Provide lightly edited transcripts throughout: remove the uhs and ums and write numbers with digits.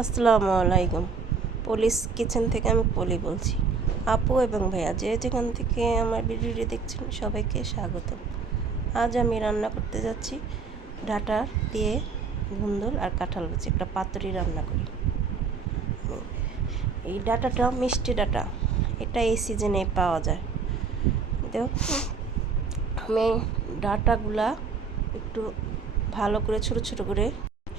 আসসালামু আলাইকুম। Police kitchen থেকে আমি পলি বলছি। আপু এবং ভাইয়া যে যেখান থেকে আমার ভিডিওটি দেখছেন সবাইকে স্বাগতম। আজ আমি রান্না করতে যাচ্ছি ডাটা দিয়ে ধুন্দুল আর কাঁঠাল বিচি একটা পাতুরি রান্না করি। এই ডাটাটা মিষ্টি ডাটা, এটা এই সিজনে পাওয়া যায়। তো আমি ডাটাগুলা একটু ভালো করে ছোট ছোট করে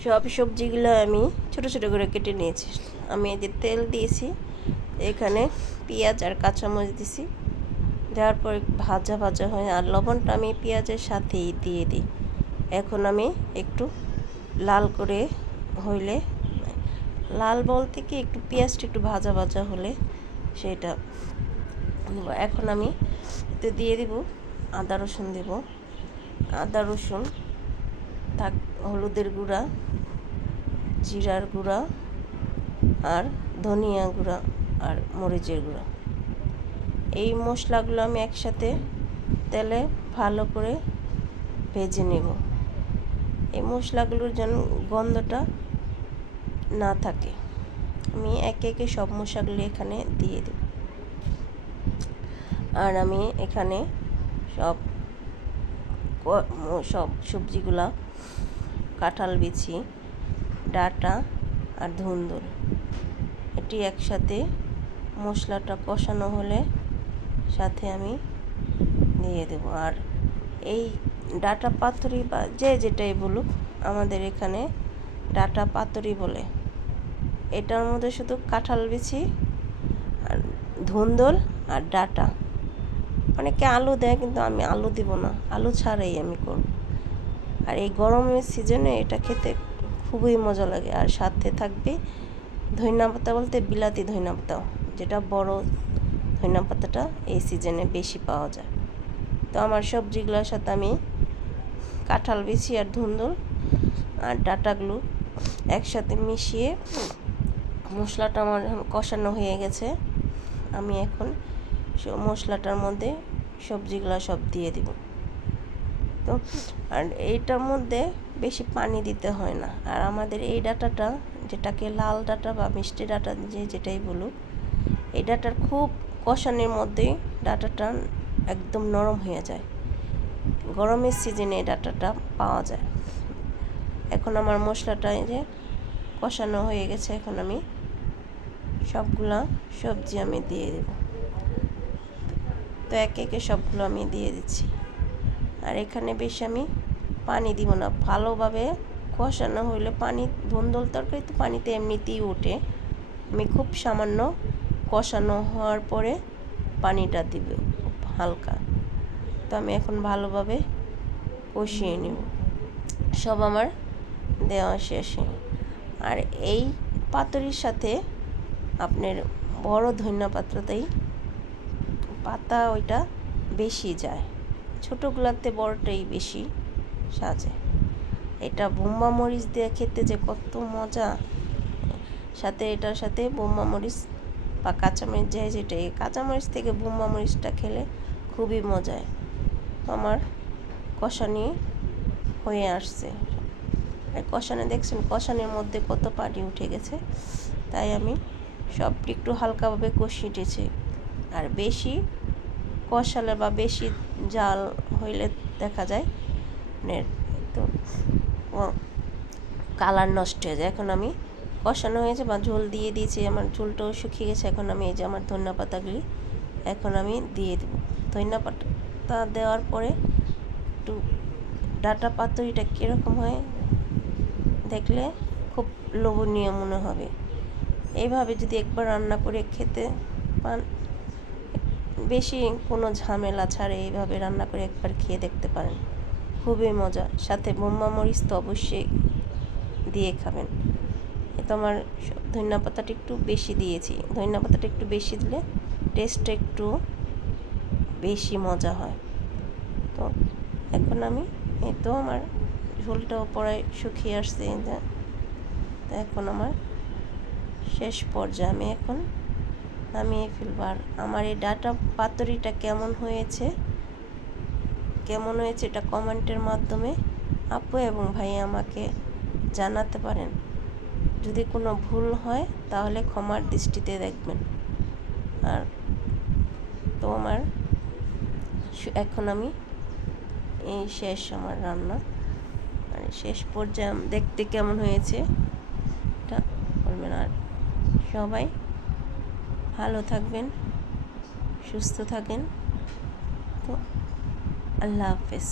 সব সবজিগুলো আমি ছোট ছোট করে কেটে নিয়েছি। আমি এই যে তেল দিয়েছি, এখানে পেঁয়াজ আর কাঁচামরিচ দিছি, দেওয়ার পর ভাজা ভাজা হয় আর লবণটা আমি পেঁয়াজের সাথেই দিয়ে দিই। এখন আমি একটু লাল করে হইলে, লাল বলতে কি একটু পেঁয়াজটা একটু ভাজা ভাজা হলে সেটা এখন আমি এতে দিয়ে দিব আদা রসুন দেব। আদা রসুন থাক, হলুদের গুঁড়া, জিরার গুঁড়া আর ধনিয়া গুঁড়া আর মরিচের গুঁড়া। এই মশলাগুলো আমি একসাথে তেলে ভালো করে ভেজে নেব। এই মশলাগুলোর যেন গন্ধটা না থাকে, আমি একে একে সব মশলাগুলো এখানে দিয়ে দেব। আর আমি এখানে সব সব সবজিগুলা, কাঁঠাল বিচি, ডাটা আর ধুন্দুল, এটি একসাথে মশলাটা কষানো হলে সাথে আমি দিয়ে দেব। আর এই ডাটা পাতুরি বা যে যেটাই বলুক, আমাদের এখানে ডাটা পাতুরি বলে। এটার মধ্যে শুধু কাঁঠাল বিচি আর ধুন্দুল আর ডাটা, অনেকে আলু দেয় কিন্তু আমি আলু দিব না, আলু ছাড়াই আমি করব। আর এই গরমের সিজনে এটা খেতে খুবই মজা লাগে। আর সাথে থাকবে ধনিয়া পাতা, বলতে বিলাতি ধনিয়া পাতা, যেটা বড় ধনিয়া পাতাটা এই সিজনে বেশি পাওয়া যায়। তো আমার সবজিগুলোর সাথে আমি কাঁঠাল বিচি আর ধুন্দুল আর ডাটাগুলো একসাথে মিশিয়ে মশলাটা আমার কষানো হয়ে গেছে। আমি এখন মশলাটার মধ্যে সবজিগুলো সব দিয়ে দিব। তো আর এইটার মধ্যে বেশি পানি দিতে হয় না। আর আমাদের এই ডাটাটা, যেটাকে লাল ডাটা বা মিষ্টি ডাটা যে যেটাই বলুক, এই ডাটার খুব কষানোর মধ্যেই ডাটাটা একদম নরম হয়ে যায়। গরমের সিজনে এই ডাটাটা পাওয়া যায়। এখন আমার মশলাটা এই যে কষানো হয়ে গেছে, এখন আমি সবগুলা সবজি আমি দিয়ে দেব। তো একে একে সবগুলো আমি দিয়ে দিচ্ছি। আর এখানে বেশি আমি পানি দিব না, ভালোভাবে কষানো হইলে পানি, ধুন্দুল তরকারি তো পানিতে এমনিতেই ওঠে, আমি খুব সামান্য কষানো হওয়ার পরে পানিটা দিব খুব হালকা। তো আমি এখন ভালোভাবে কষিয়ে নেব। সব আমার দেওয়া শেষে। আর এই পাতুরির সাথে আপনার বড় ধনিয়া পাতাতেই পাতা ওইটা বেশি যায়, ছোটোগুলাতে বড়টাই বেশি সাজে। এটা বোম্বা মরিচ দিয়ে খেতে যে কত মজা, সাথে এটার সাথে বোম্বা মরিচ বা কাঁচামরিচ যায়, যেটা এই কাঁচামরিচ থেকে বোম্বা মরিচটা খেলে খুবই মজায়। আমার কষানি হয়ে আসছে। আর কষানে দেখছেন কষানের মধ্যে কত পানি উঠে গেছে, তাই আমি সবটি একটু হালকাভাবে কষিয়েছি। আর বেশি কষালে বা বেশি জাল হইলে দেখা যায় মানে তো কালার নষ্ট হয়ে যায়। এখন আমি কষানো হয়েছে বা ঝোল দিয়ে দিয়েছি, আমার ঝোলটাও শুকিয়ে গেছে। এখন আমি এই যে আমার ধনিয়া পাতাগুলি এখন আমি দিয়ে দেব। ধনিয়া পাতা দেওয়ার পরে একটু ডাটা পাতুরিটা কীরকম হয় দেখলে খুব লোভনীয় মনে হবে। এইভাবে যদি একবার রান্না করে খেতে পান, বেশি কোনো ঝামেলা ছাড়ে এইভাবে রান্না করে একবার খেয়ে দেখতে পারেন, খুবই মজা। সাথে বোম্বা মরিচ তো অবশ্যই দিয়ে খাবেন। এ তো আমার ধনিয়া পাতাটা একটু বেশি দিয়েছি, ধনিয়া পাতাটা একটু বেশি দিলে টেস্টটা একটু বেশি মজা হয়। তো এখন আমি এই তো আমার ঝোলটাও পড়ায় শুকিয়ে আসছে, তো এখন আমার শেষ পর্যায়ে আমি এখন নামিয়ে ফেলব। আর আমার এই ডাটা পাতুরিটা কেমন হয়েছে এটা কমেন্টের মাধ্যমে আপু এবং ভাই আমাকে জানাতে পারেন। যদি কোনো ভুল হয় তাহলে ক্ষমার দৃষ্টিতে দেখবেন। আর তো আমার এখন আমি এই শেষ আমার রান্না, মানে শেষ পর্যায়ে দেখতে কেমন হয়েছে এটা বলবেন। আর সবাই ভালো থাকবেন, সুস্থ থাকেন। তো আল্লাহ হাফেজ।